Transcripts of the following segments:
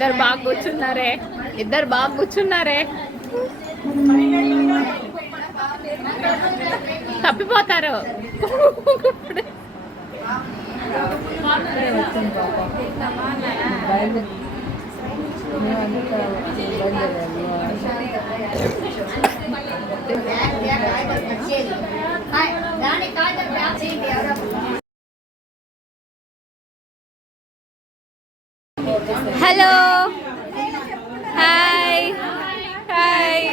ఇద్దరు బాగా కూర్చున్నారే, ఇద్దరు బాగా కూర్చున్నారే. తప్పిపోతారు. Hello, hi hi,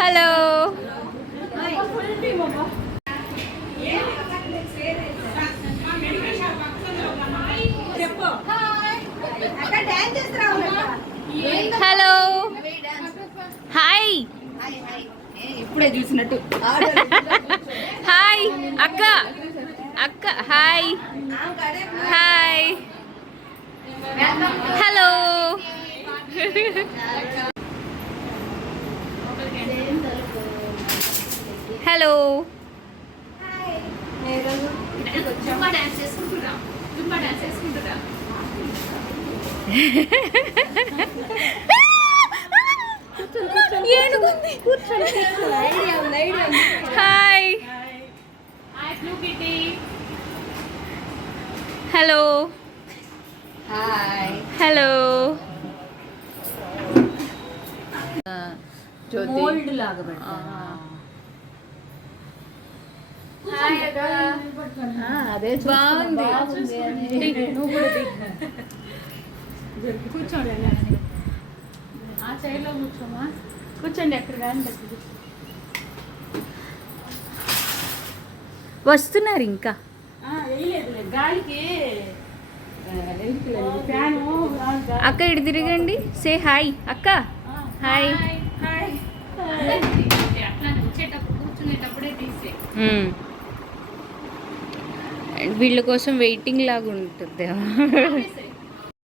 hello. Hello, hi. ఇప్పుడే చూసినట్టు. హాయ్ అక్క, అక్క hi hi, hello. Hello. Hi, hello hello. Mould లాగా అదే బాగుంది. కూర్చోండి, ఆ చైర్లో కూర్చోమా. కూర్చోండి, ఎక్కడ కానీ వస్తున్నారు ఇంకా. వేయలేదు గాలికి. ఫ్యాను అక్క ఇటు తిరగండి, సే హాయ్ అక్క. హాయ్. అట్లా వచ్చేటప్పుడు కూర్చునేటప్పుడే తీసే. వీళ్ళ కోసం వెయిటింగ్ లాగా ఉంటుంది.